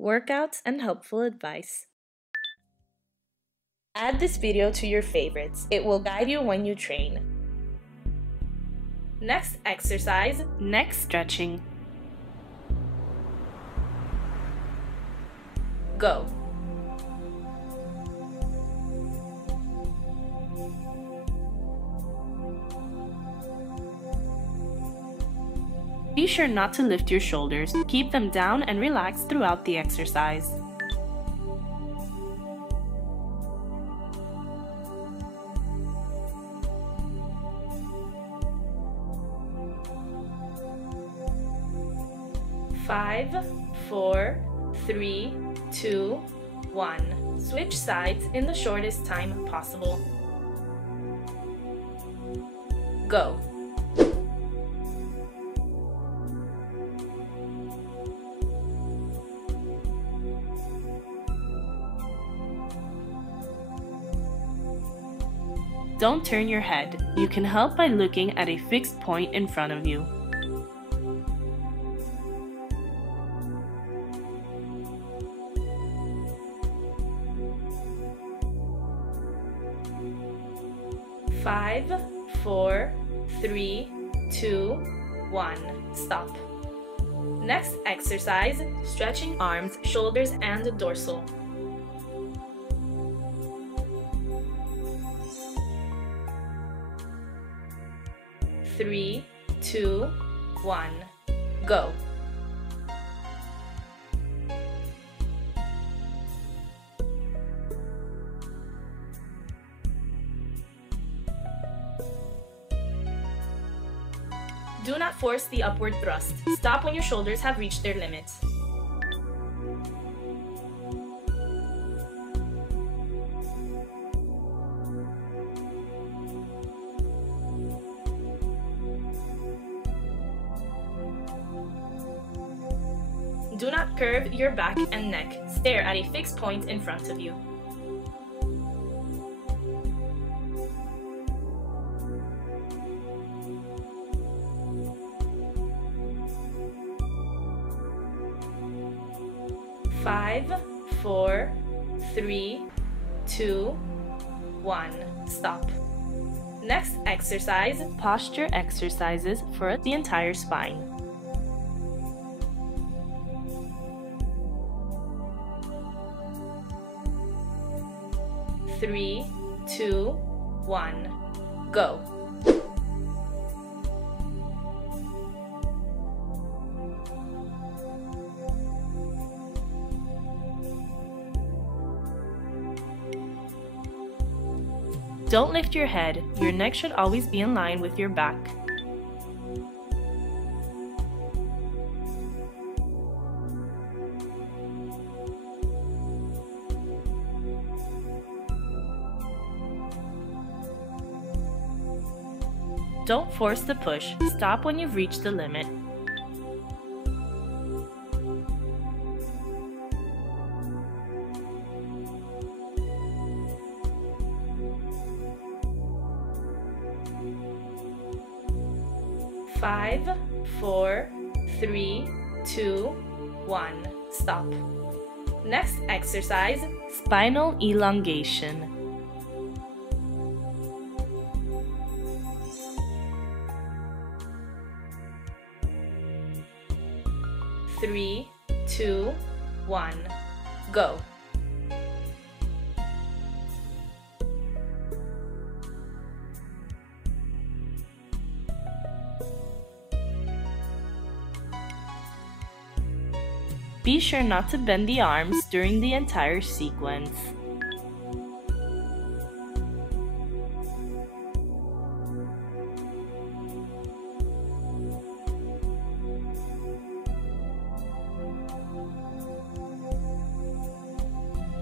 workouts, and helpful advice. Add this video to your favorites. It will guide you when you train. Next exercise, neck stretching. Go. Be sure not to lift your shoulders. Keep them down and relax throughout the exercise. Five, 4, 3, 2, 1. Switch sides in the shortest time possible. Go. Don't turn your head. You can help by looking at a fixed point in front of you. Five, 4, 3, 2, 1. Stop. Next exercise, stretching arms, shoulders, and dorsal. Three, 2, 1. Go. Do not force the upward thrust. Stop when your shoulders have reached their limits. Do not curve your back and neck. Stare at a fixed point in front of you. Five, 4, 3, 2, 1. Stop. Next exercise, posture exercises for the entire spine. Three, 2, 1. Go. Don't lift your head. Your neck should always be in line with your back. Don't force the push. Stop when you've reached the limit. Five, 4, 3, 2, 1. Stop. Next exercise, spinal elongation. Three, 2, 1. Go. Be sure not to bend the arms during the entire sequence.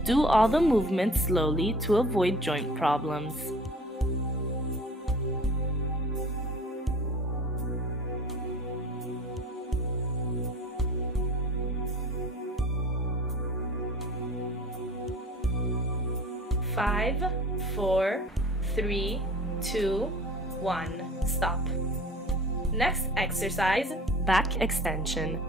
Do all the movements slowly to avoid joint problems. Five, 4, 3, 2, 1. Stop. Next exercise, back extension.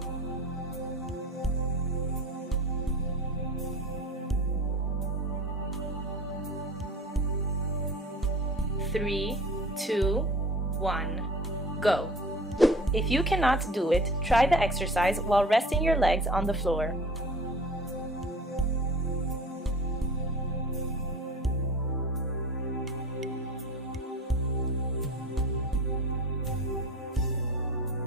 3, 2, 1, go. If you cannot do it, try the exercise while resting your legs on the floor.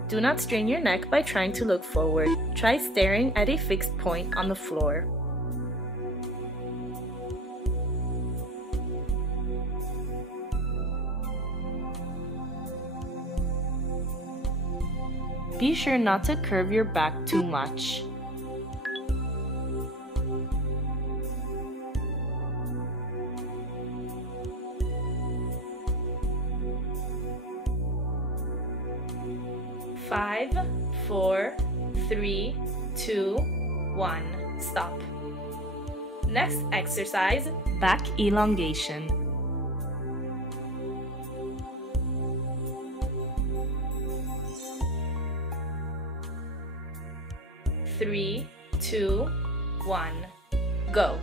Do not strain your neck by trying to look forward. Try staring at a fixed point on the floor. Be sure not to curve your back too much. Five, 4, 3, 2, 1, stop. Next exercise, back elongation. Three, 2, 1, go.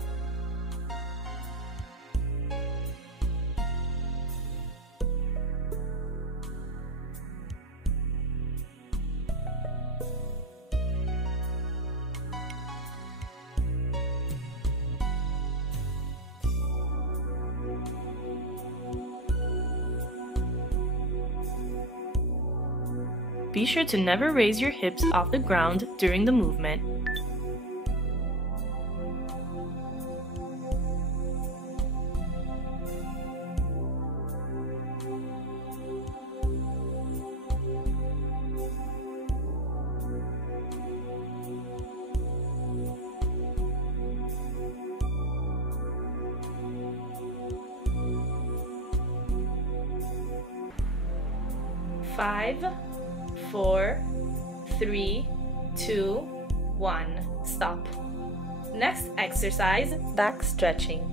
Be sure to never raise your hips off the ground during the movement. Five, 4, 3, 2, 1, stop. Next exercise, back stretching.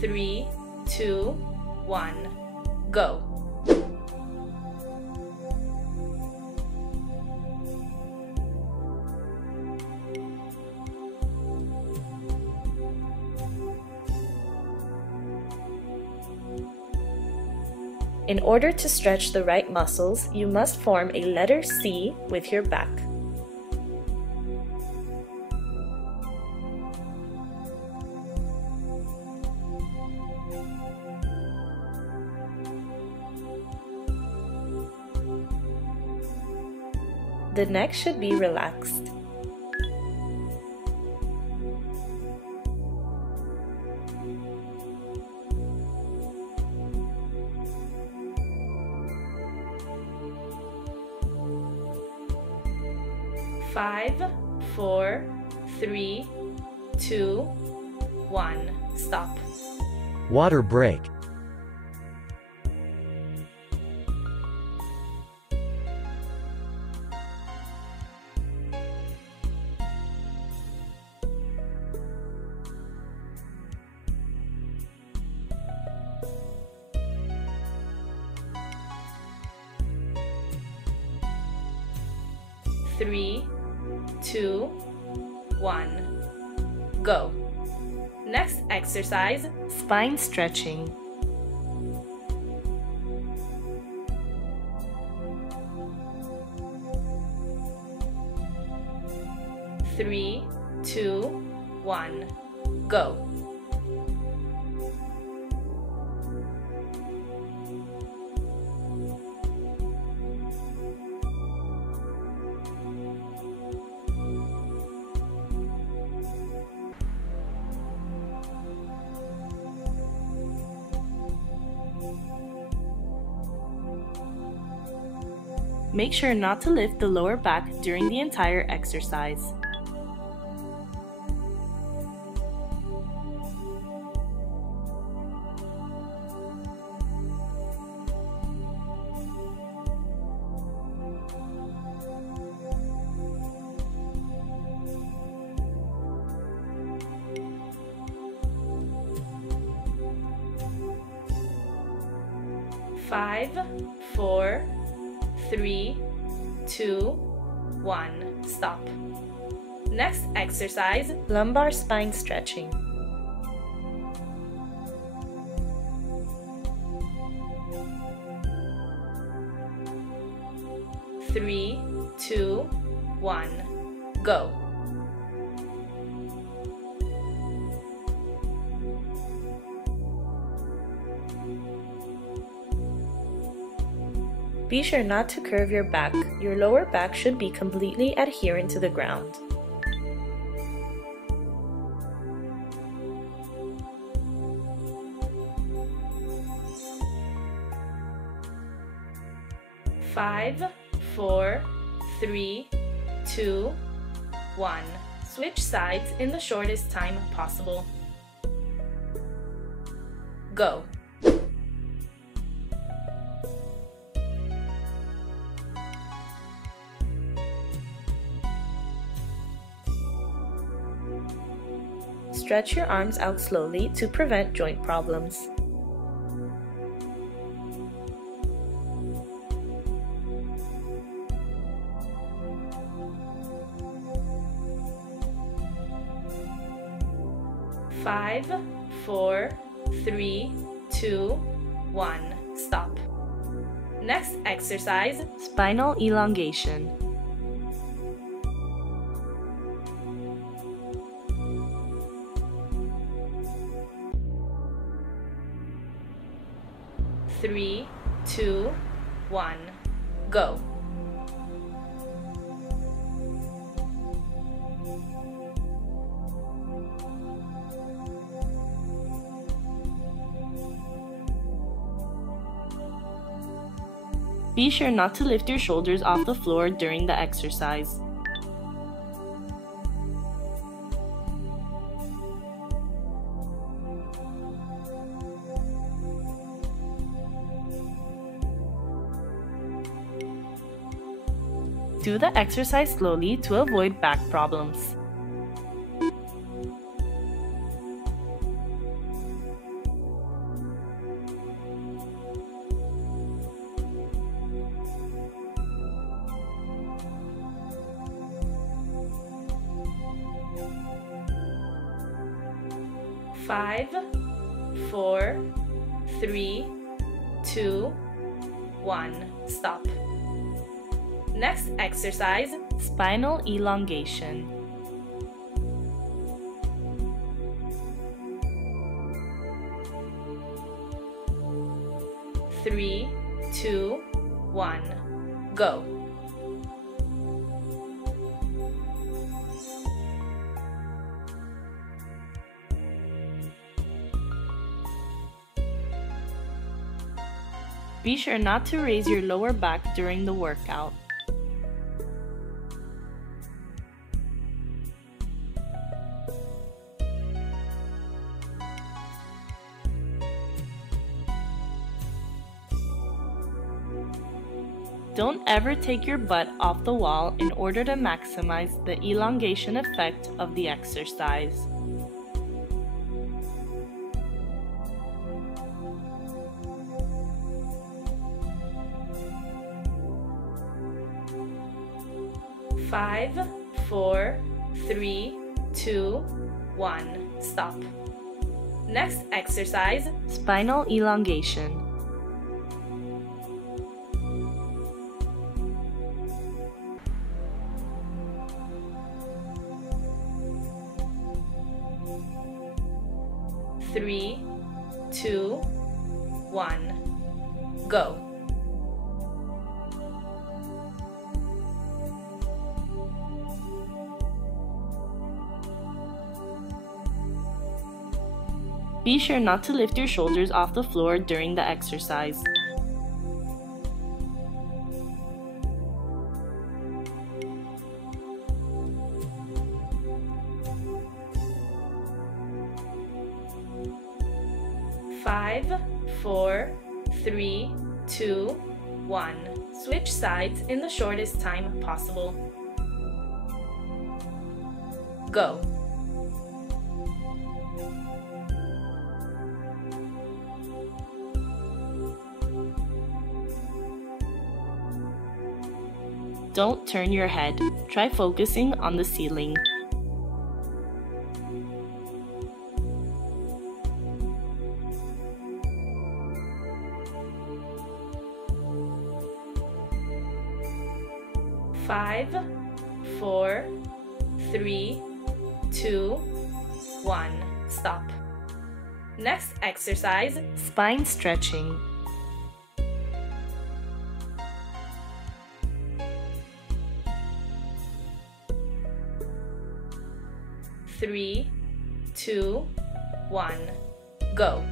Three, 2, 1, go. In order to stretch the right muscles, you must form a letter C with your back. The neck should be relaxed. Five, 4, 3, 2, 1, stop. Water break. Three, 2, 1, go. Next exercise, spine stretching. Three, 2, 1, go. Make sure not to lift the lower back during the entire exercise. Five, 4, 3, 2, 1, stop. Next exercise, lumbar spine stretching. 3, 2, 1, go. Be sure not to curve your back. Your lower back should be completely adherent to the ground. Five, 4, 3, 2, 1. Switch sides in the shortest time possible. Go. Stretch your arms out slowly to prevent joint problems. Five, 4, 3, 2, 1. Stop. Next exercise, spinal elongation. 3, 2, 1, go. Be sure not to lift your shoulders off the floor during the exercise. Do the exercise slowly to avoid back problems. Five, 4, 3, 2, 1. Stop. Next exercise, spinal elongation. 3, 2, 1, go. Be sure not to raise your lower back during the workout. Don't ever take your butt off the wall in order to maximize the elongation effect of the exercise. Five, 4, 3, 2, 1. Stop. Next exercise, spinal elongation. 3, 2, 1, go. Be sure not to lift your shoulders off the floor during the exercise. Five, 4, 3, 2, 1. Switch sides in the shortest time possible. Go. Don't turn your head. Try focusing on the ceiling. Five, 4, 3, 2, 1. Stop. Next exercise, spine stretching. Three, 2, 1, go.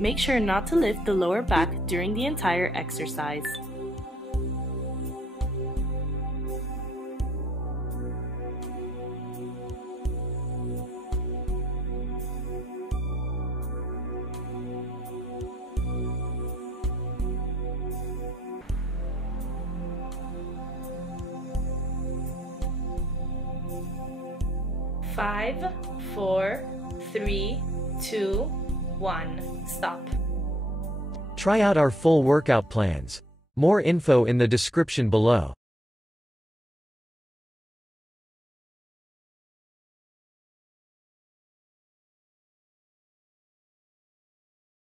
Make sure not to lift the lower back during the entire exercise. Five, 4, 3, 2, 1. Stop. Try out our full workout plans. More info in the description below.